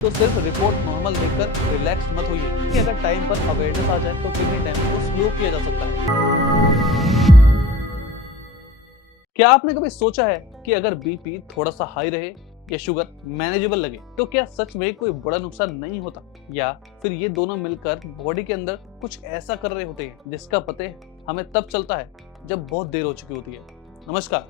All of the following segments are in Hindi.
तो सिर्फ रिपोर्ट नॉर्मल देखकर रिलैक्स मत होइए कि अगर टाइम पर अवेयरनेस आ जाए तो किडनी डैमेज को स्लो किया जा सकता है। क्या आपने कभी सोचा है कि अगर बीपी थोड़ा सा हाई रहे या शुगर मैनेजेबल लगे तो क्या सच में कोई बड़ा नुकसान नहीं होता, या फिर ये दोनों मिलकर बॉडी के अंदर कुछ ऐसा कर रहे होते हैं जिसका पता हमें तब चलता है जब बहुत देर हो चुकी होती है। नमस्कार,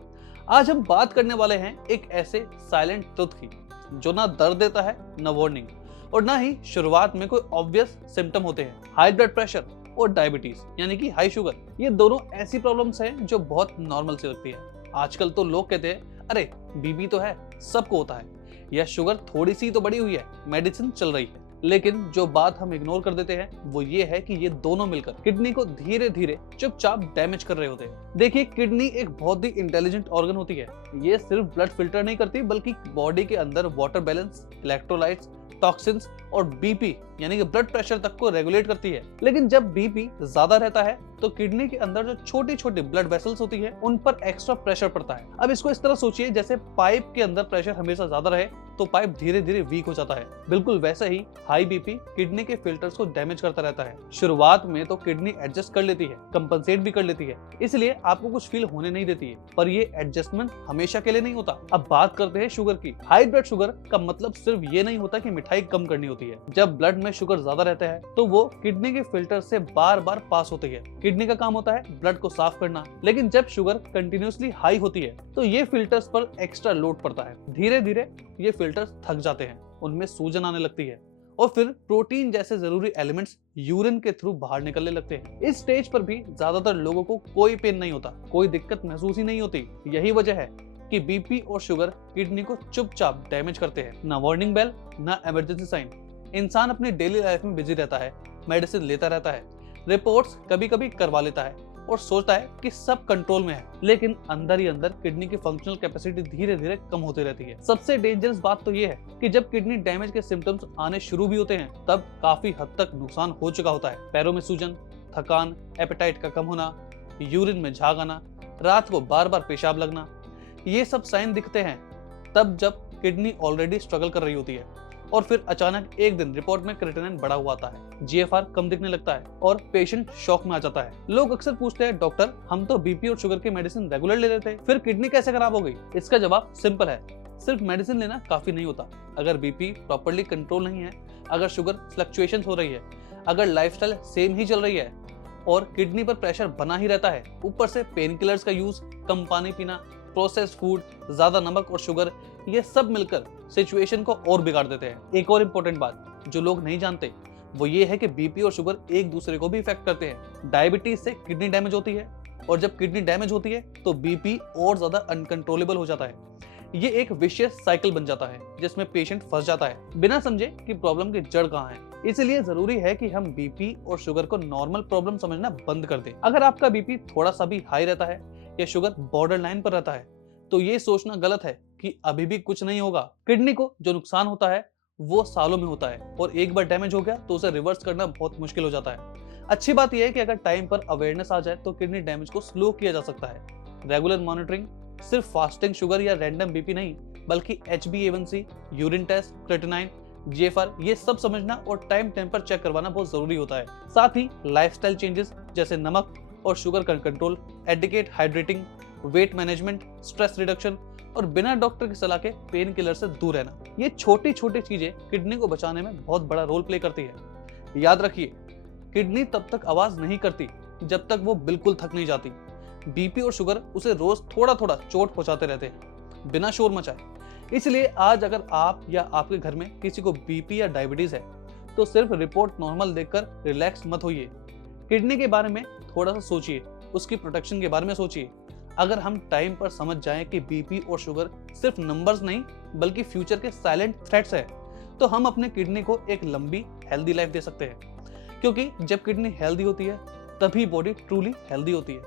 आज हम बात करने वाले हैं एक ऐसे साइलेंट ट्रुथ की जो ना दर्द देता है, ना वार्निंग, और ना ही शुरुआत में कोई ऑब्वियस सिम्टम होते हैं। हाई ब्लड प्रेशर और डायबिटीज यानी कि हाई शुगर, ये दोनों ऐसी प्रॉब्लम्स हैं जो बहुत नॉर्मल सी लगती है। आजकल तो लोग कहते हैं अरे बीपी तो है, सबको होता है, या शुगर थोड़ी सी तो बढ़ी हुई है, मेडिसिन चल रही है। लेकिन जो बात हम इग्नोर कर देते हैं वो ये है कि ये दोनों मिलकर किडनी को धीरे धीरे चुपचाप डैमेज कर रहे होते हैं। देखिए, किडनी एक बहुत ही इंटेलिजेंट ऑर्गन होती है। ये सिर्फ ब्लड फिल्टर नहीं करती बल्कि बॉडी के अंदर वाटर बैलेंस, इलेक्ट्रोलाइट्स, टॉक्सिन्स और बीपी यानी कि ब्लड प्रेशर तक को रेगुलेट करती है। लेकिन जब बीपी ज्यादा रहता है तो किडनी के अंदर जो छोटी छोटी ब्लड वेसल्स होती है उन पर एक्स्ट्रा प्रेशर पड़ता है। अब इसको इस तरह सोचिए जैसे पाइप के अंदर प्रेशर हमेशा ज्यादा रहे तो पाइप धीरे धीरे वीक हो जाता है। बिल्कुल वैसे ही हाई बीपी किडनी के फिल्टर्स को डैमेज करता रहता है। शुरुआत में तो किडनी एडजस्ट कर लेती है, कंपनसेट भी कर लेती है, इसलिए आपको कुछ फील होने नहीं देती है, पर ये एडजस्टमेंट हमेशा के लिए नहीं होता। अब बात करते हैं शुगर की। हाई ब्लड शुगर का मतलब सिर्फ ये नहीं होता कि मिठाई कम करनी होती है। जब ब्लड में शुगर ज्यादा रहता है तो वो किडनी के फिल्टर से बार बार पास होती है। किडनी का काम होता है ब्लड को साफ करना, लेकिन जब शुगर कंटिन्यूअसली हाई होती है तो ये फिल्टर्स पर एक्स्ट्रा लोड पड़ता है। धीरे धीरे ये फिल्टर्स थक जाते हैं, उनमें सूजन आने लगती है और फिर प्रोटीन जैसे जरूरी एलिमेंट्स यूरिन के थ्रू बाहर निकलने लगते हैं। इस स्टेज पर भी ज्यादातर लोगों को कोई पेन नहीं होता, कोई दिक्कत महसूस ही नहीं होती। यही वजह है कि बीपी और शुगर किडनी को चुपचाप डैमेज करते हैं। ना वार्निंग बेल, ना इमरजेंसी साइन। इंसान अपनी डेली लाइफ में बिजी रहता है, मेडिसिन लेता रहता है, रिपोर्ट्स कभी कभी करवा लेता है और सोचता है कि सब कंट्रोल में है, लेकिन अंदर ही अंदर किडनी की फंक्शनल कैपेसिटी धीरे धीरे कम होती रहती है। सबसे डेंजरस बात तो ये है कि जब किडनी डैमेज के सिम्टम्स आने शुरू भी होते हैं तब काफी हद तक नुकसान हो चुका होता है। पैरों में सूजन, थकान, एपेटाइट का कम होना, यूरिन में झाग आना, रात को बार बार पेशाब लगना, ये सब साइन दिखते हैं तब जब किडनी ऑलरेडी स्ट्रगल कर रही होती है। और फिर अचानक एक दिन रिपोर्ट में क्रिएटिनिन बढ़ा हुआ आता है, जीएफआर कम दिखने लगता है और पेशेंट शॉक में आ जाता है। लोग अक्सर पूछते हैं डॉक्टर, हम तो बीपी और शुगर की मेडिसिन रेगुलर ले लेते हैं, फिर किडनी कैसे खराब हो गई? इसका जवाब सिंपल है, सिर्फ मेडिसिन लेना काफी नहीं होता। अगर बीपी प्रॉपर्ली कंट्रोल नहीं है, अगर शुगर फ्लक्चुएशन हो रही है, अगर लाइफस्टाइल सेम ही चल रही है और किडनी पर प्रेशर बना ही रहता है, ऊपर से पेन किलर्स का यूज, कम पानी पीना, प्रोसेस्ड फूड, ज्यादा नमक और शुगर, ये सब मिलकर सिचुएशन को और बिगाड़ देते हैं। एक और इम्पोर्टेंट बात जो लोग नहीं जानते वो ये है कि बीपी और शुगर एक दूसरे को भी इफेक्ट करते हैं। डायबिटीज से किडनी डैमेज होती है और जब किडनी डैमेज होती है तो बीपी और ज्यादा अनकंट्रोलेबल हो जाता है। ये एक विशियस साइकिल बन जाता है जिसमें पेशेंट फंस जाता है बिना समझे कि प्रॉब्लम की जड़ कहाँ है। इसलिए जरूरी है कि हम बीपी और शुगर को नॉर्मल प्रॉब्लम समझना बंद कर दें। अगर आपका बीपी थोड़ा सा भी हाई रहता है या शुगर बॉर्डर लाइन पर रहता है तो ये सोचना गलत है कि अभी भी कुछ नहीं होगा। किडनी को जो नुकसान होता है वो सालों में होता है और एक बार डैमेज हो गया तो उसे रिवर्स करना बहुत मुश्किल हो जाता है। अच्छी बात यह है कि अगर टाइम पर अवेयरनेस आ जाए तो किडनी डैमेज को स्लो किया जा सकता है। रेगुलर मॉनिटरिंग, सिर्फ फास्टिंग शुगर या रैंडम बीपी नहीं बल्कि HbA1c, urine test, creatinine, GFR, ये सब समझना और टाइम पर चेक करवाना बहुत जरूरी होता है। साथ ही लाइफस्टाइल चेंजेस जैसे नमक और शुगर का control, adequate hydrating, weight management, stress reduction और बिना डॉक्टर की सलाह के पेन किलर से दूर रहना, ये छोटी छोटी चीजें किडनी को बचाने में बहुत बड़ा रोल प्ले करती है। याद रखिए, किडनी तब तक आवाज नहीं करती जब तक वो बिल्कुल थक नहीं जाती। बीपी और शुगर उसे रोज थोड़ा थोड़ा चोट पहुंचाते रहते हैं बिना शोर मचाए। इसलिए आज अगर आप या आपके घर में किसी को बीपी या डायबिटीज है तो सिर्फ रिपोर्ट नॉर्मल देखकर रिलैक्स मत होइए। किडनी के बारे में थोड़ा सा सोचिए, उसकी प्रोटेक्शन के बारे में सोचिए। अगर हम टाइम पर समझ जाएं कि बीपी और शुगर सिर्फ नंबर्स नहीं बल्कि फ्यूचर के साइलेंट थ्रेट्स है तो हम अपने किडनी को एक लंबी हेल्दी लाइफ दे सकते हैं। क्योंकि जब किडनी हेल्दी होती है तभी बॉडी ट्रूली हेल्दी होती है।